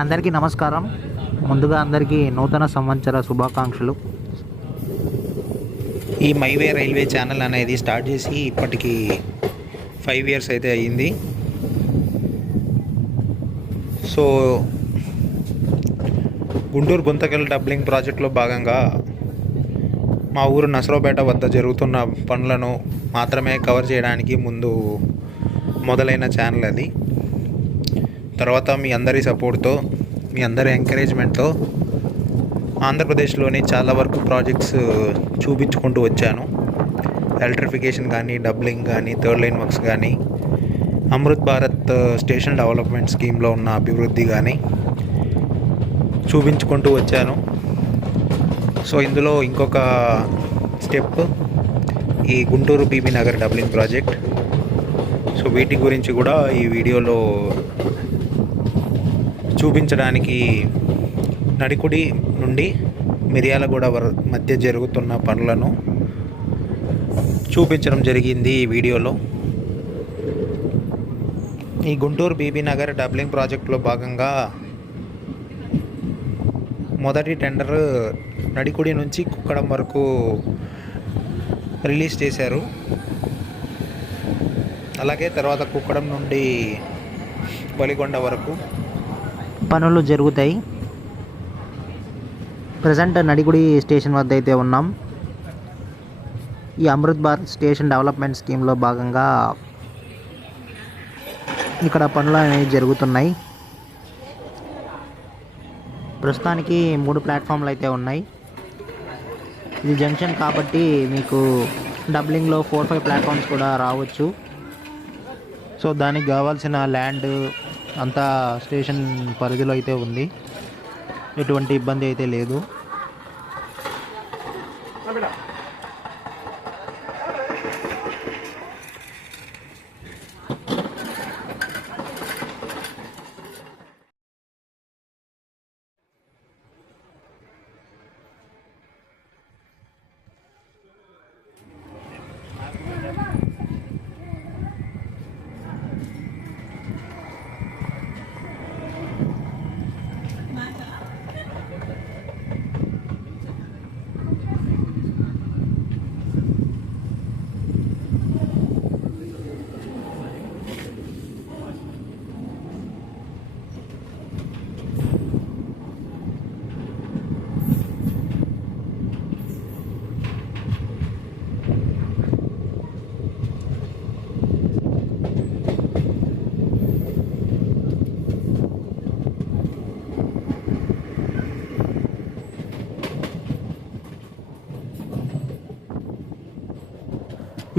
అందరికీ నమస్కారం. ముందుగా అందరికీ నూతన సంవత్సర శుభాకాంక్షలు. ఈ మైవే రైల్వే ఛానల్ అనేది స్టార్ట్ చేసి ఇప్పటికి 5 ఇయర్స్ అయితే అయ్యింది. సో గుంటూరు గుంతకల్ డబ్లింగ్ ప్రాజెక్టులో భాగంగా మా ఊరు నసరావుపేట వద్ద జరుగుతున్న పనులను మాత్రమే కవర్ చేయడానికి ముందు మొదలైన ఛానల్ అది. తర్వాత మీ అందరి సపోర్ట్తో, మీ అందరి ఎంకరేజ్మెంట్తో ఆంధ్రప్రదేశ్లోని చాలా వరకు ప్రాజెక్ట్స్ చూపించుకుంటూ వచ్చాను. ఎలక్ట్రిఫికేషన్ కానీ, డబ్లింగ్ కానీ, థర్డ్ లైన్ వర్క్స్ కానీ, అమృత్ భారత్ స్టేషన్ డెవలప్మెంట్ స్కీమ్లో ఉన్న అభివృద్ధి కానీ చూపించుకుంటూ వచ్చాను. సో ఇందులో ఇంకొక స్టెప్ ఈ Guntur Bibinagar doubling project. So వీటి గురించి కూడా ఈ వీడియోలో చూపించడానికి నడికుడి నుండి మిర్యాలగూడ మధ్య జరుగుతున్న పనులను చూపించడం జరిగింది ఈ వీడియోలో. ఈ గుంటూరు బీబీ నగర్ డబ్లింగ్ ప్రాజెక్టులో భాగంగా మొదటి టెండర్ నడికుడి నుంచి కుక్కడం వరకు రిలీజ్ చేశారు. అలాగే తర్వాత కుక్కడం నుండి బలిగొండ వరకు పనులు జరుగుతాయి. ప్రజెంట్ నడిగుడి స్టేషన్ వద్ద అయితే ఉన్నాం. ఈ అమృత్ భారత్ స్టేషన్ డెవలప్మెంట్ స్కీమ్లో భాగంగా ఇక్కడ పనులు అనేవి జరుగుతున్నాయి. ప్రస్తుతానికి 3 ప్లాట్ఫామ్లు అయితే ఉన్నాయి. ఇది జంక్షన్ కాబట్టి మీకు డబ్లింగ్లో 4-5 ప్లాట్ఫామ్స్ కూడా రావచ్చు. సో దానికి కావాల్సిన ల్యాండ్ అంతా స్టేషన్ పరిధిలో అయితే ఉంది. ఎటువంటి ఇబ్బంది అయితే లేదు.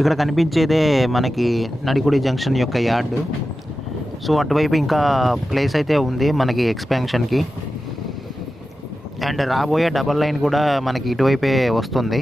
ఇక్కడ కనిపించేదే మనకి నడికుడి జంక్షన్ యొక్క యార్డు. సో అటువైపు ఇంకా ప్లేస్ అయితే ఉంది మనకి ఎక్స్పాన్షన్కి. అండ్ రాబోయే డబల్ లైన్ కూడా మనకి ఇటువైపే వస్తుంది.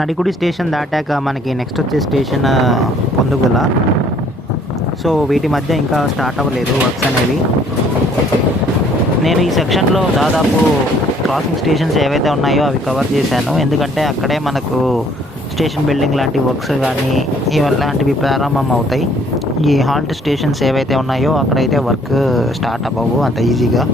నడికుడి స్టేషన్ దాటాక మనకి నెక్స్ట్ వచ్చే స్టేషన్ పొందుగుల. సో వీటి మధ్య ఇంకా స్టార్ట్ అవ్వలేదు వర్క్స్ అనేవి. నేను ఈ సెక్షన్లో దాదాపు క్రాసింగ్ స్టేషన్స్ ఏవైతే ఉన్నాయో అవి కవర్ చేశాను. ఎందుకంటే అక్కడే మనకు స్టేషన్ బిల్డింగ్ లాంటి వర్క్స్ కానీ ఇలాంటివి ప్రారంభం అవుతాయి. ఈ హాల్ట్ స్టేషన్స్ ఏవైతే ఉన్నాయో అక్కడైతే వర్క్ స్టార్ట్ అవ్వవు అంత ఈజీగా.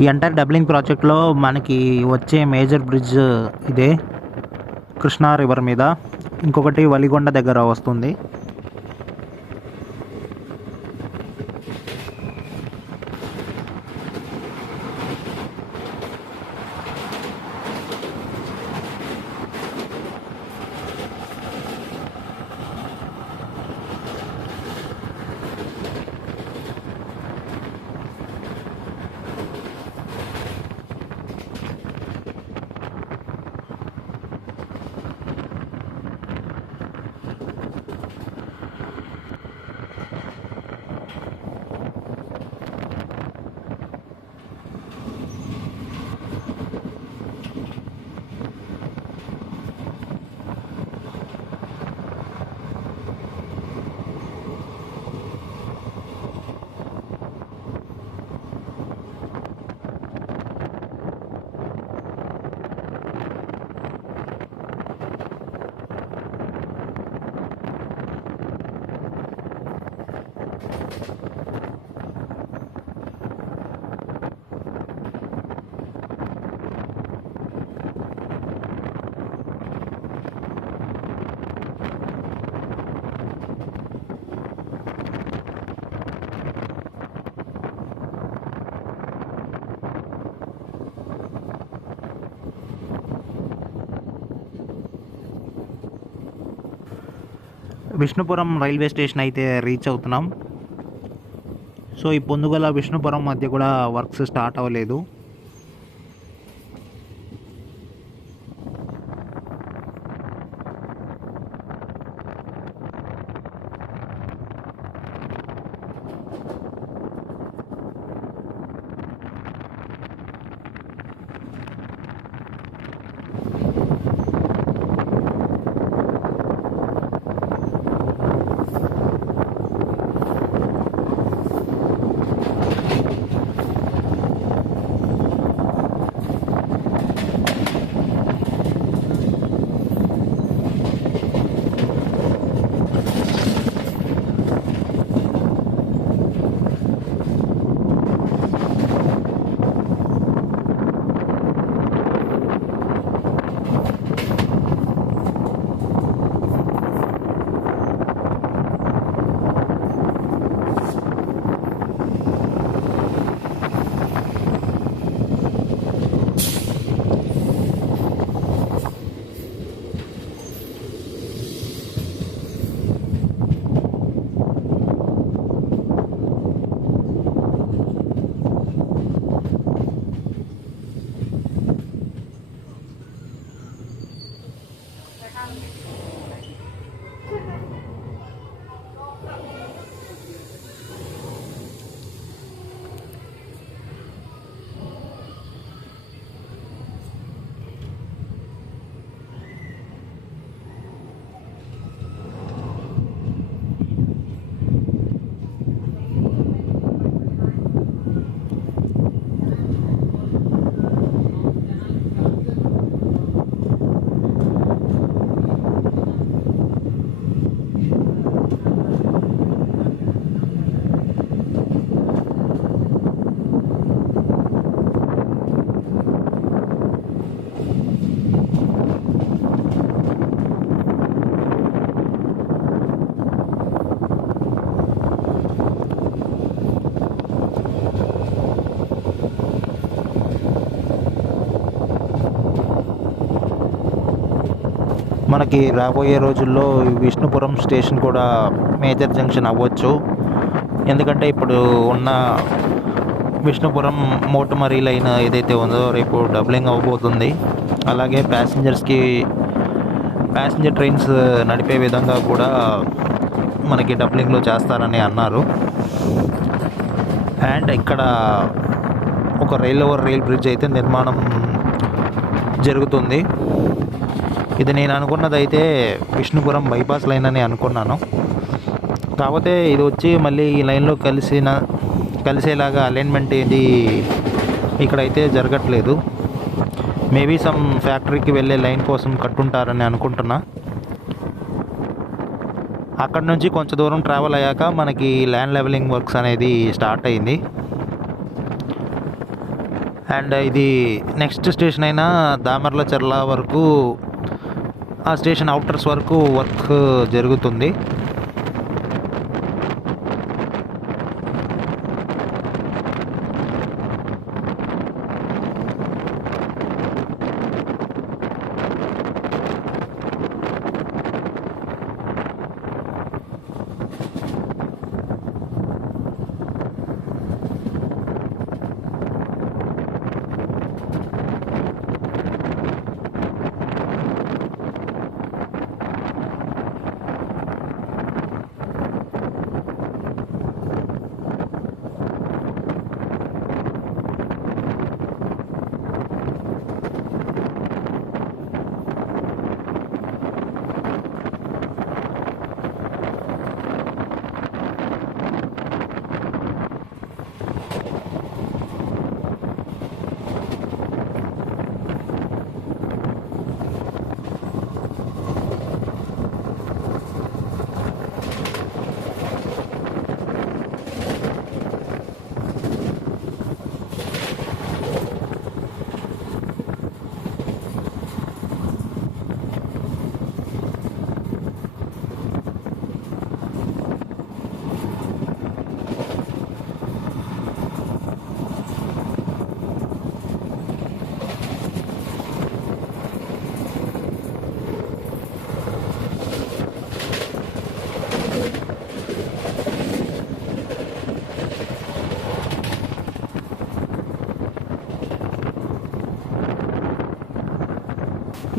ఈ ఎంటైర్ డబ్లింగ్ ప్రాజెక్ట్లో మనకి వచ్చే మేజర్ బ్రిడ్జ్ ఇదే. కృష్ణా రివర్ మీద, ఇంకొకటి వలిగొండ దగ్గర వస్తుంది. విష్ణుపురం రైల్వే స్టేషన్ అయితే రీచ్ అవుతున్నాం. సో ఈ పొందుగల విష్ణుపురం మధ్య కూడా వర్క్స్ స్టార్ట్ అవ్వలేదు. మనకి రాబోయే రోజుల్లో ఈ విష్ణుపురం స్టేషన్ కూడా మేజర్ జంక్షన్ అవ్వచ్చు. ఎందుకంటే ఇప్పుడు ఉన్న విష్ణుపురం మోటుమరీ లైన్ ఏదైతే ఉందో రేపు డబ్లింగ్ అవ్వబోతుంది. అలాగే ప్యాసింజర్ ట్రైన్స్ నడిపే విధంగా కూడా మనకి డబ్లింగ్లో చేస్తారని అన్నారు. అండ్ ఇక్కడ ఒక రైల్ బ్రిడ్జ్ అయితే నిర్మాణం జరుగుతుంది. ఇది నేను అనుకున్నది అయితే విష్ణుపురం బైపాస్ లైన్ అని అనుకున్నాను. కాకపోతే ఇది వచ్చి మళ్ళీ ఈ లైన్లో కలిసేలాగా అలైన్మెంట్ ఇది ఇక్కడైతే జరగట్లేదు. మేబీ సమ్ ఫ్యాక్టరీకి వెళ్ళే లైన్ కోసం కట్టుంటారని అనుకుంటున్నా. అక్కడ నుంచి కొంచెం దూరం ట్రావెల్ అయ్యాక మనకి ల్యాండ్ లెవెలింగ్ వర్క్స్ అనేది స్టార్ట్ అయింది. అండ్ ఇది నెక్స్ట్ స్టేషన్ అయినా దామర్లచెర్ల వరకు ఆ స్టేషన్ అవుటర్స్ వరకు వర్క్ జరుగుతుంది.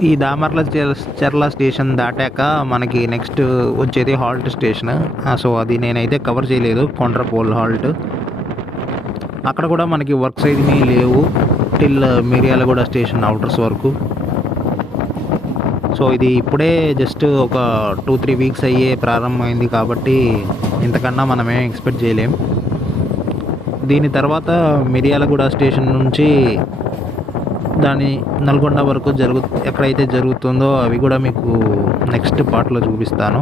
ఈ దామర్ల చెర్ల స్టేషన్ దాటాక మనకి నెక్స్ట్ వచ్చేది హాల్ట్ స్టేషన్. సో అది నేనైతే కవర్ చేయలేదు, కొండ్రపోల్ హాల్ట్. అక్కడ కూడా మనకి వర్క్స్ ఏమీ లేవు టిల్ మిర్యాలగూడ స్టేషన్ అవుటర్స్ వరకు. సో ఇది ఇప్పుడే జస్ట్ ఒక 2-3 వీక్స్ అయ్యే ప్రారంభమైంది కాబట్టి ఇంతకన్నా మనమే ఎక్స్పెక్ట్ చేయలేం. దీని తర్వాత మిర్యాలగూడ స్టేషన్ నుంచి దాని నల్గొండ వరకు ఎక్కడైతే జరుగుతుందో అవి కూడా మీకు నెక్స్ట్ పార్ట్లో చూపిస్తాను.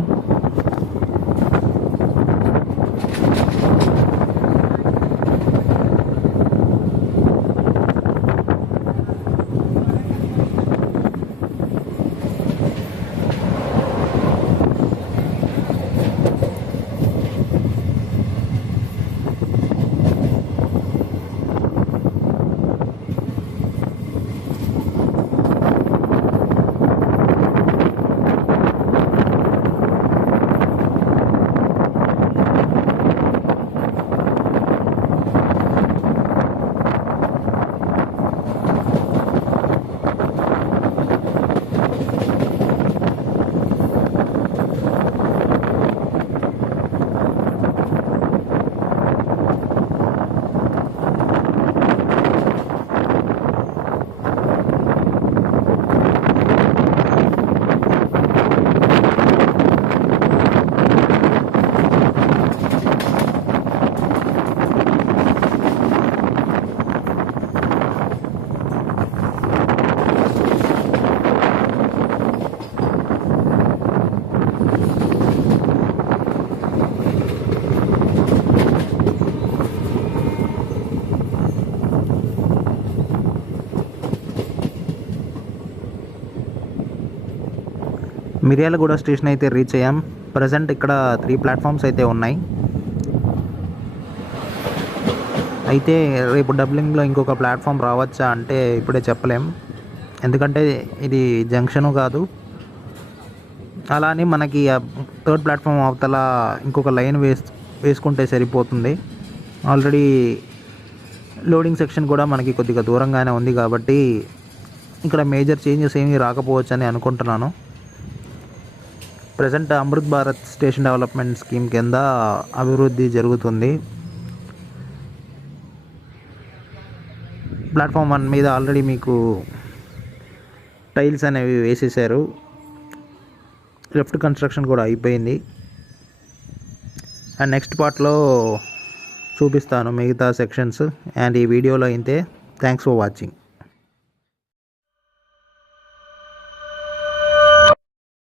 మిర్యాలగూడ స్టేషన్ అయితే రీచ్ అయ్యాం. ప్రజెంట్ ఇక్కడ 3 ప్లాట్ఫామ్స్ అయితే ఉన్నాయి. అయితే రేపు డబ్లింగ్లో ఇంకొక ప్లాట్ఫామ్ రావచ్చా అంటే ఇప్పుడే చెప్పలేం, ఎందుకంటే ఇది జంక్షను కాదు. అలా అని మనకి 3rd ప్లాట్ఫామ్ అవతల ఇంకొక లైన్ వేసుకుంటే సరిపోతుంది. ఆల్రెడీ లోడింగ్ సెక్షన్ కూడా మనకి కొద్దిగా దూరంగానే ఉంది కాబట్టి ఇక్కడ మేజర్ చేంజెస్ ఏమీ రాకపోవచ్చు అని అనుకుంటున్నాను. Present Amrit Bharat station development scheme కింద అభివృద్ధి జరుగుతుంది. ప్లాట్ఫామ్ 1 మీద ఆల్రెడీ మీకు టైల్స్ అనేవి వేసేసారు. లెఫ్ట్ కన్స్ట్రక్షన్ కూడా అయిపోయింది. అండ్ నెక్స్ట్ పార్ట్లో చూపిస్తాను మిగతా సెక్షన్స్. అండ్ ఈ వీడియోలో అయితే థ్యాంక్స్ ఫర్ వాచింగ్.